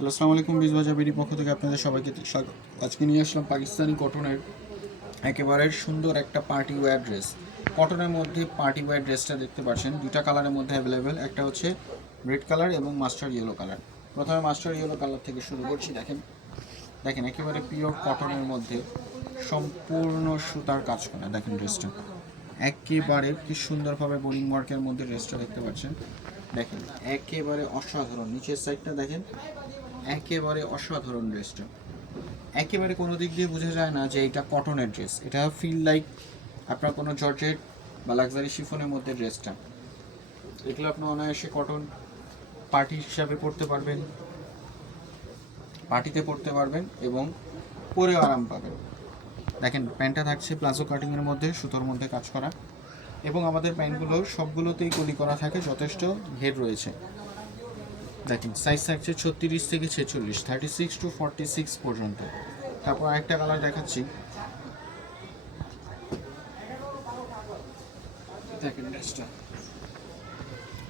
Hello, আসসালামু আলাইকুম BD পক্ষ থেকে আপনাদের সবাইকে স্বাগত। আজকে নিয়ে আসলাম পাকিস্তানি কটনের একেবারে সুন্দর একটা পার্টি ওয়্যার ড্রেস কটনের মধ্যে পার্টি ওয়্যার ড্রেসটা দেখতে পাচ্ছেন দুটা কালারের মধ্যে অ্যাভেলেবেল একটা হচ্ছে রেড কালার এবং মাস্টার ইয়েলো কালার প্রথমে মাস্টার ইয়েলো কালার থেকে শুরু করছি, দেখেন দেখেন, একেবারে পিওর কটনের মধ্যে সম্পূর্ণ সুতার কাজ করা, দেখেন ড্রেসটা একেবারে কি সুন্দরভাবে বোরিং ওয়ার্কের মধ্যে ড্রেসটা দেখতে পাচ্ছেন। দেখেন, একেবারে অসাধারণ, নিচের সাইডটা দেখেন একেবারে অসাধারণ ড্রেসটা। একেবারে কোনো দিক দিয়ে বোঝা যায় না যে এটা কটনের ড্রেস। এটা ফিল লাইক আপনার কোনো জর্জেট বা লাক্সারি শিফনের মধ্যে ড্রেসটা। এগুলো আপনি অনায়াসে কটন পার্টি হিসাবে পরতে পারবেন পার্টিতে পরতে পারবেন এবং পরেও আরাম পাবেন। দেখেন, প্যান্টটা থাকছে প্লাজো কাটিংয়ের মধ্যে, সুতোর মধ্যে কাজ করা। এবং আমাদের প্যান্টগুলো সবগুলোতেই কলি করা থাকে, যথেষ্ট হেড রয়েছে। দেখেন সাইজ থাকছে ছত্রিশ থেকে ছেচল্লিশ thirty six to forty six পর্যন্ত। তারপর আরেকটা কালার দেখাচ্ছি। দেখেন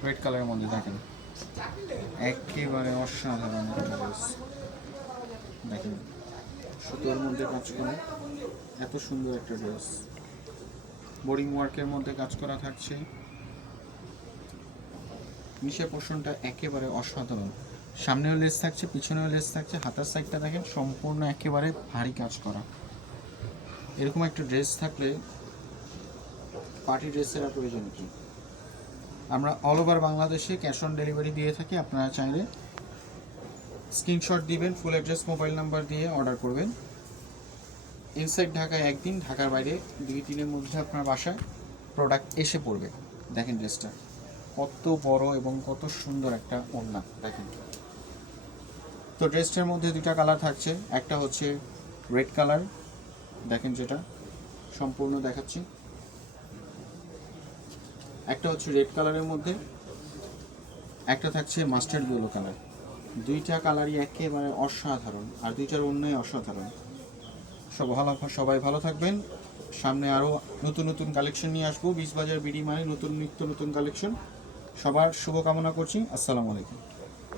রেড কালারের মধ্যে দেখেন। একেবারে অসাধারণ একটা ড্রেস দেখেন, সুতোর মধ্যে কাজ করা, এত সুন্দর একটা ড্রেস বোরিং ওয়ার্কের মধ্যে কাজ করা থাকছে। নিচের পোর্শনটা একেবারে অসাধারণ। সামনেও লেস থাকছে, পিছনেও লেস থাকছে, হাতার সাইডটা দেখেন, সম্পূর্ণ একেবারে ভারী কাজ করা। এরকম একটা ড্রেস থাকলে পার্টি ড্রেসের আর প্রয়োজন কি? আমরা অল ওভার বাংলাদেশে ক্যাশ অন ডেলিভারি দিয়ে থাকি, আপনারা চাইলে স্ক্রিনশট দিবেন ফুল অ্যাড্রেস মোবাইল নাম্বার দিয়ে অর্ডার করবেন। ইনসাইড ঢাকায় একদিন, ঢাকার বাইরে দুই দিনের মধ্যে আপনার বাসায় প্রোডাক্ট এসে পড়বে। দেখেন ড্রেসটা কত বড় এবং কত সুন্দর একটা ওড়না, দেখেন। তো ড্রেসটার মধ্যে দুটা কালার থাকছে, একটা হচ্ছে রেড কালার, দেখেন যেটা, সম্পূর্ণ দেখাচ্ছি। একটা হচ্ছে রেড কালারের মধ্যে, একটা থাকছে মাস্টার্ড ইয়েলো কালার। দুইটা কালারই একেবারে অসাধারণ, আর দুইটার অন্যই অসাধারণ। সব ভালো, সবাই ভালো থাকবেন। সামনে আরও নতুন নতুন কালেকশন নিয়ে আসব। বিশ বাজার বিডি মানে নতুন নিত্য নতুন কালেকশন সবার শুভকামনা করছি। আসসালামু আলাইকুম।